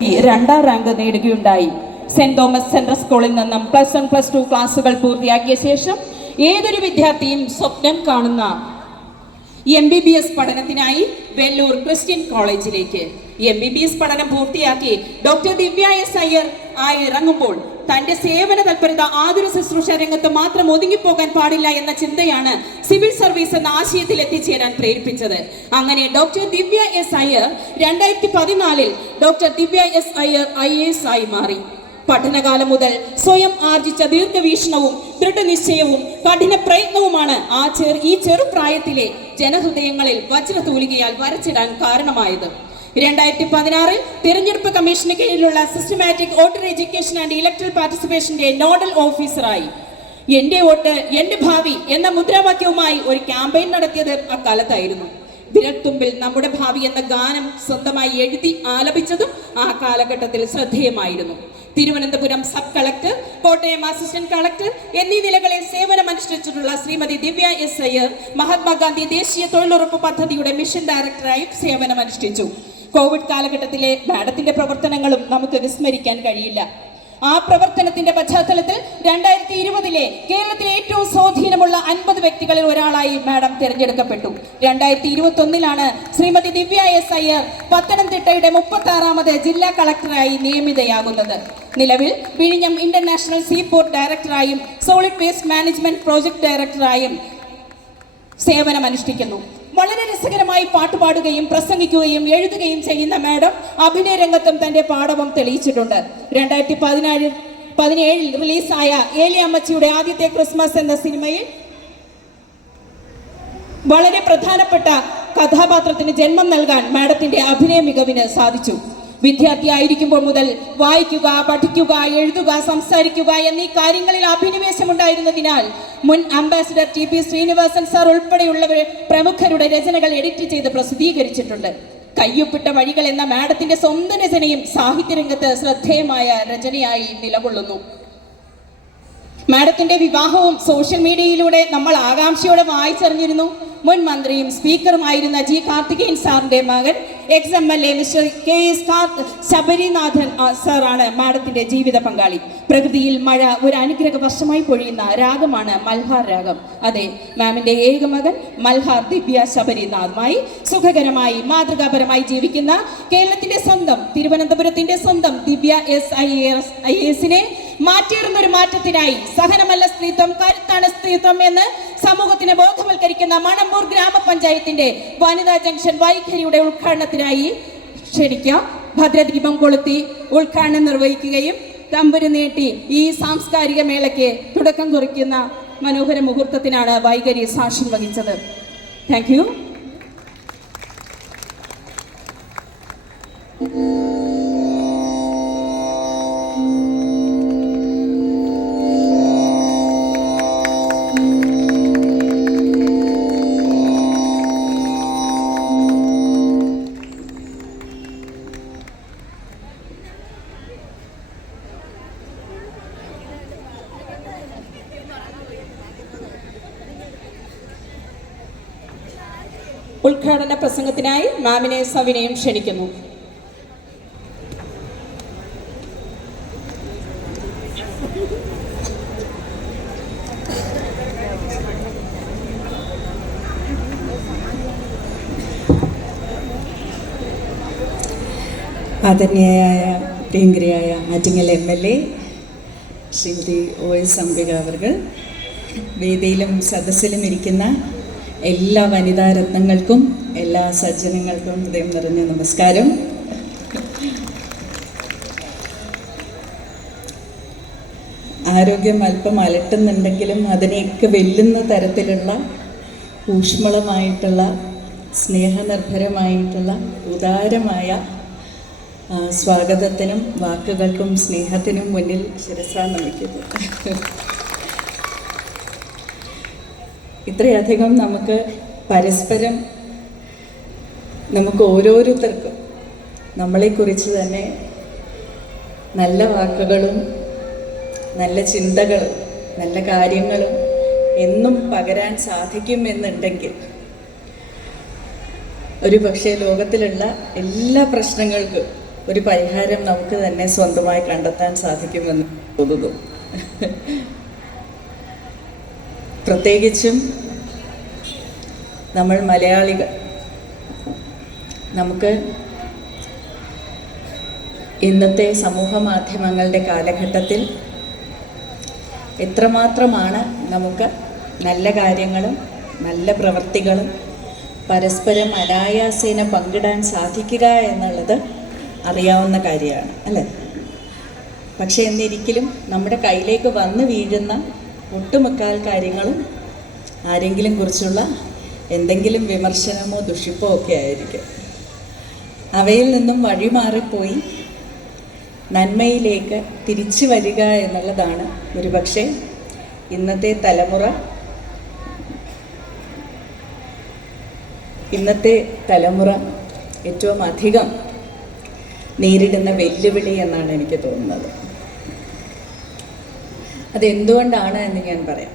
2ാം rank നേടുകയുണ്ടായി. Saint Thomas central സ്കൂളിൽ നിന്നും +1, +2 ക്ലാസുകൾ പൂർത്തിയാക്കിയ ശേഷം ഏതൊരു വിദ്യാർത്ഥിയും സ്വപ്നം കാണുന്ന MBBS പഠനത്തിനായി വെല്ലൂർ ക്രിസ്ത്യൻ കോളേജിലേക്ക് MBBS പഠനം പൂർത്തിയാക്കി ഡോക്ടർ ദിവ്യ എസ് അയ്യർ ആയി ഇറങ്ങുമ്പോൾ തന്റെ സേവന തൽപരത ആതുര ശുശ്രൂഷ രംഗത്ത് മാത്രം ഒതുങ്ങിപ്പോകാൻ പാടില്ല എന്ന ചിന്തയാണ് സിവിൽ സർവീസ് എന്ന ആശയത്തിൽ എത്തിച്ചേരാൻ പ്രേരിപ്പിച്ചത്. അങ്ങനെ ഡോക്ടർ ദിവ്യ എസ് അയ്യർ 2014 ഡോക്ടർ ദിവ്യ എസ് അയ്യർ IAS ആയി മാറി. പഠനകാലം മുതൽ സ്വയം ആർജിച്ച ദീർഘവീക്ഷണവും ദൃഢനിശ്ചയവും കഠിന പ്രയത്നവുമാണ് ഈ ചെറുപ്രായത്തിലെ ജനഹൃദയങ്ങളിൽ വജ്രതൂലികയാൽ വരച്ചിടാൻ കാരണമായത്. 2016 തിരഞ്ഞെടുപ്പ് കമ്മീഷന് കീഴിലുള്ള systematic voter education and electoral പാർട്ടിസിപ്പേഷന്റെ നോഡൽ ഓഫീസറായി എന്റെ വോട്ട് എന്റെ ഭാവി എന്ന മുദ്രാവാക്യവുമായി ഒരു ക്യാമ്പയിൻ നടത്തിയത് അക്കാലത്തായിരുന്നു. വിരൽത്തുമ്പിൽ നമ്മുടെ ഭാവി എന്ന ഗാനം സ്വന്തമായി എഴുതി ആലപിച്ചതും ആ കാലഘട്ടത്തിൽ ശ്രദ്ധേയമായിരുന്നു. Thiruvananthapuram sub collector, Kottayam assistant collector എന്നീ നിലകളിൽ സേവനമനുഷ്ഠിച്ചിട്ടുള്ള ശ്രീമതി ദിവ്യ എസ് അയ്യർ മഹാത്മാഗാന്ധി ദേശീയ തൊഴിലുറപ്പ് പദ്ധതിയുടെ മിഷൻ ഡയറക്ടറായും സേവനമനുഷ്ഠിച്ചു. കോവിഡ് കാലഘട്ടത്തിലെ മാഡത്തിന്റെ പ്രവർത്തനങ്ങളും നമുക്ക് വിസ്മരിക്കാൻ കഴിയില്ല. ആ പ്രവർത്തനത്തിന്റെ പശ്ചാത്തലത്തിൽ 2020 കേരളത്തിലെ ഏറ്റവും സ്വാധീനമുള്ള 50 വ്യക്തികളിൽ ഒരാളായി മാഡം തിരഞ്ഞെടുക്കപ്പെട്ടു. 2021 ശ്രീമതി ദിവ്യ എസ് അയ്യർ പത്തനംതിട്ടയുടെ 36ാമത് ജില്ലാ കളക്ടറായി നിയമിതയാകുന്നത്. നിലവിൽ വിഴിഞ്ഞം ഇന്റർനാഷണൽ സീപോർട്ട് ഡയറക്ടറായും സോളിഡ് വേസ്റ്റ് മാനേജ്മെന്റ് പ്രോജക്ട് ഡയറക്ടറായും സേവനമനുഷ്ഠിക്കുന്നു. വളരെ രസകരമായി പാട്ടുപാടുകയും പ്രസംഗിക്കുകയും എഴുതുകയും ചെയ്യുന്ന മാഡം അഭിനയ രംഗത്തും തന്റെ പാടവം തെളിയിച്ചിട്ടുണ്ട്. 2017 റിലീസായ ഏലിയമ്മച്ചിയുടെ ആദ്യത്തെ ക്രിസ്മസ് എന്ന സിനിമയിൽ വളരെ പ്രധാനപ്പെട്ട കഥാപാത്രത്തിന് ജന്മം നൽകാൻ മാഡത്തിന്റെ അഭിനയ മികവിന് സാധിച്ചു. വിദ്യാർത്ഥിയായിരിക്കുമ്പോൾ മുതൽ വായിക്കുക, പഠിക്കുക, എഴുതുക, സംസാരിക്കുക എന്നീ കാര്യങ്ങളിൽ അഭിനിവേശമുണ്ടായിരുന്നതിനാൽ മുൻ അംബാസിഡർ TP ശ്രീനിവാസൻ സാർ ഉൾപ്പെടെയുള്ളവർ പ്രമുഖരുടെ രചനകൾ എഡിറ്റ് ചെയ്ത് പ്രസിദ്ധീകരിച്ചിട്ടുണ്ട്. കയ്യൊപ്പിട്ട വഴികൾ എന്ന മാഡത്തിന്റെ സ്വന്തം രചനയും സാഹിത്യരംഗത്ത് ശ്രദ്ധേയമായ രചനയായി നിലകൊള്ളുന്നു. മാഡത്തിന്റെ വിവാഹവും സോഷ്യൽ മീഡിയയിലൂടെ നമ്മൾ ആകാംക്ഷയോടെ വായിച്ചറിഞ്ഞിരുന്നു. മുൻ മന്ത്രിയും സ്പീക്കറുമായിരുന്ന G. കാർത്തികേയൻ സാറിന്റെ മകൻ ex-MLA മിസ്റ്റർ KS ശബരിനാഥൻ സാറാണ് മാഡത്തിന്റെ ജീവിത പങ്കാളി. പ്രകൃതിയിൽ മഴ ഒരു അനുഗ്രഹ വർഷമായി പൊഴിയുന്ന രാഗമാണ് മൽഹാർ രാഗം. അതെ, മാമിന്റെ ഏക മകൻ മൽഹാർ ദിവ്യ ശബരിനാഥുമായി സുഖകരമായി മാതൃകാപരമായി ജീവിക്കുന്ന കേരളത്തിന്റെ സ്വന്തം, തിരുവനന്തപുരത്തിന്റെ സ്വന്തം ദിവ്യ IAS മാറ്റിയിടുന്നൊരു മാറ്റത്തിനായി സഹനമല്ല സ്ത്രീത്വം, കരുത്താണ് സ്ത്രീത്വം എന്ന് സമൂഹത്തിനെ ബോധവൽക്കരിക്കുന്ന മണമ്പൂർ ഗ്രാമപഞ്ചായത്തിന്റെ വനിതാ ജംഗ്ഷൻ വൈഖരിയുടെ ഉദ്ഘാടനത്തിനായി ക്ഷണിക്കാം. ഭദ്രദീപം കൊളുത്തി ഉദ്ഘാടനം നിർവഹിക്കുകയും തമ്പുരു നീട്ടി ഈ സാംസ്കാരിക മേളയ്ക്ക് തുടക്കം കുറിക്കുന്ന മനോഹര മുഹൂർത്തത്തിനാണ് വൈഖരി സാക്ഷ്യം വഹിച്ചത്. Thank you. ഉദ്ഘാടന പ്രസംഗത്തിനായി മാമിനെ സവിനയം ക്ഷണിക്കുന്നു. ആദരണീയായ പ്രിയങ്കരിയായ ആറ്റിങ്ങൽ MLA ശ്രീമതി OS അംബിക അവർകൾ, വേദിയിലും സദസ്സിലും ഇരിക്കുന്ന എല്ലാ വനിതാ രത്നങ്ങൾക്കും എല്ലാ സജ്ജനങ്ങൾക്കും ഹൃദയം നിറഞ്ഞ നമസ്കാരം. ആരോഗ്യം അല്പം അലട്ടുന്നുണ്ടെങ്കിലും അതിനെയൊക്കെ വെല്ലുന്ന തരത്തിലുള്ള ഊഷ്മളമായിട്ടുള്ള സ്നേഹനിർഭരമായിട്ടുള്ള ഉദാരമായ സ്വാഗതത്തിനും വാക്കുകൾക്കും സ്നേഹത്തിനും മുന്നിൽ ശിരസാ നമിക്കുന്നു. ഇത്രയധികം നമുക്ക് പരസ്പരം നമുക്ക് ഓരോരുത്തർക്കും നമ്മളെക്കുറിച്ച് തന്നെ നല്ല വാക്കുകളും നല്ല ചിന്തകളും നല്ല കാര്യങ്ങളും എന്നും പകരാൻ സാധിക്കുമെന്നുണ്ടെങ്കിൽ ഒരു പക്ഷേ ലോകത്തിലുള്ള എല്ലാ പ്രശ്നങ്ങൾക്കും ഒരു പരിഹാരം നമുക്ക് തന്നെ സ്വന്തമായി കണ്ടെത്താൻ സാധിക്കുമെന്ന് തോന്നുന്നു. പ്രത്യേകിച്ചും നമ്മൾ മലയാളികൾ, നമുക്ക് ഇന്നത്തെ സമൂഹ മാധ്യമങ്ങളുടെ കാലഘട്ടത്തിൽ എത്രമാത്രമാണ് നമുക്ക് നല്ല കാര്യങ്ങളും നല്ല പ്രവൃത്തികളും പരസ്പരം അനായാസേന പങ്കിടാൻ സാധിക്കുക എന്നുള്ളത് അറിയാവുന്ന കാര്യമാണ്, അല്ലേ? പക്ഷേ എന്നിരിക്കലും നമ്മുടെ കയ്യിലേക്ക് വന്നു വീഴുന്ന ഒട്ടുമുക്കാൽ കാര്യങ്ങളും ആരെങ്കിലും കുറിച്ചുള്ള എന്തെങ്കിലും വിമർശനമോ ദുഷിപ്പോ ഒക്കെ ആയിരിക്കും. അവയിൽ നിന്നും വഴിമാറിപ്പോയി നന്മയിലേക്ക് തിരിച്ചു വരിക എന്നുള്ളതാണ് ഒരുപക്ഷെ ഇന്നത്തെ തലമുറ ഏറ്റവും അധികം നേരിടുന്ന വെല്ലുവിളി എന്നാണ് എനിക്ക് തോന്നുന്നത്. അതെന്തുകൊണ്ടാണ് എന്ന് ഞാൻ പറയാം.